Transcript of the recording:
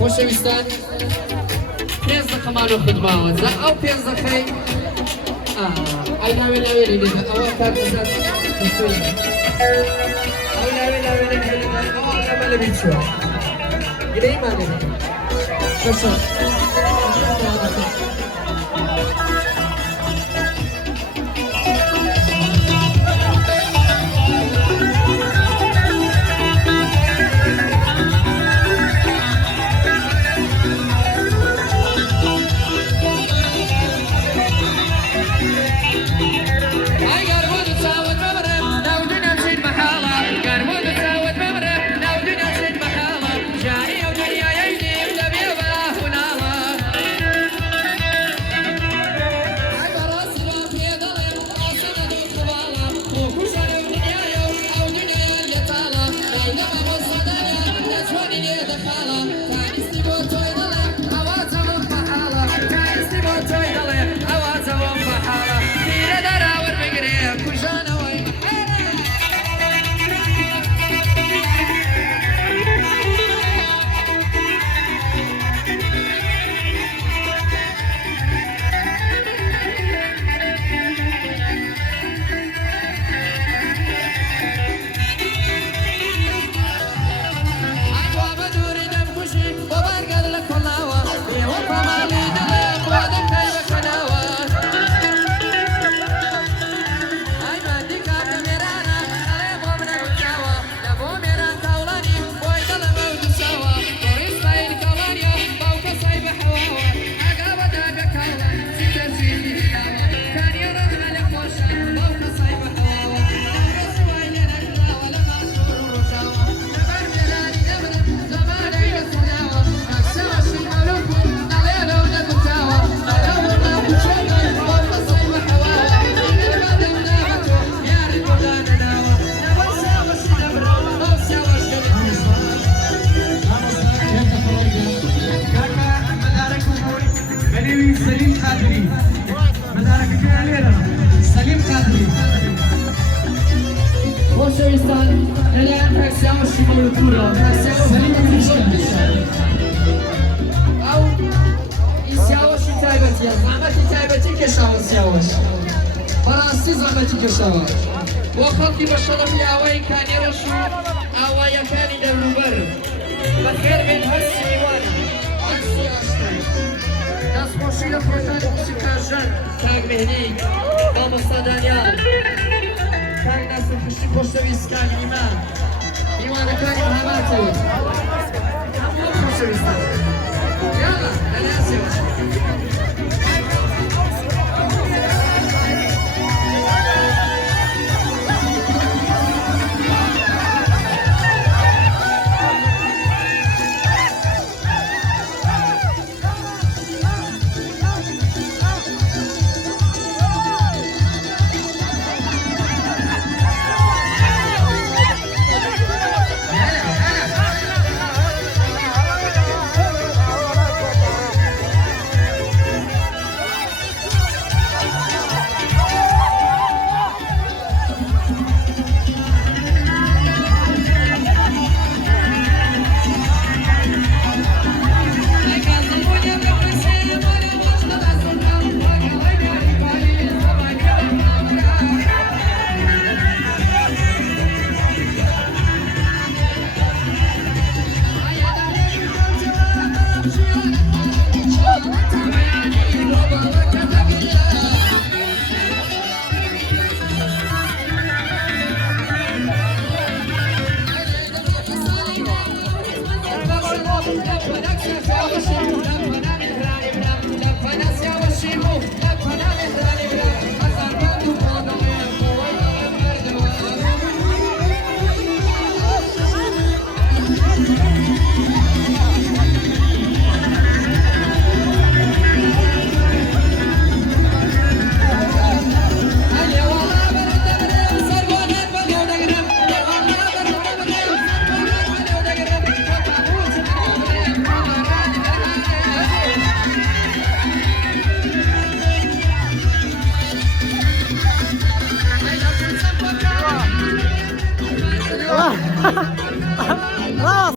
خۆشەویستان پێنج دەقەمانە خودماوە جا ئەو پێنج دەقەی ئەی لاوێ لاوێ لێدێت ئەوە کار بزات ئەو لاوێ لاوێ لەکەێت ئەوە ئەمە لە بیچوە گرەیمانێ خۆشە سليم قادري مدارك جمالينا سليم قادري خۆشەویستان لەلایەن تاکسیاوە شیمەڵوتورەوە تاکسیاوە سليم قادري ئەو ئیسیاوەشی تایبەتیە زەحمەتی تایبەتی کێشاوە سیاوەش بەڕاستی زەحمەتی کێشاوە بۆ خەڵکی بە شەڕەفی ئاوای کانێڕەش و ئاوایەکانی دەوروبەر بەخێر بێن هەرسی میوانە هەرسی ئاشتی دەستخۆشی لە فڕۆکانی موسیقا ژەن کاک مهدی مامۆستا دانیال کاک ناسر خشتی خۆشەویست کاک ئیمان میوانەکانی هەماتێ هەموو خۆشەویستان یاڵا لەلایەن سێوەش Bravo.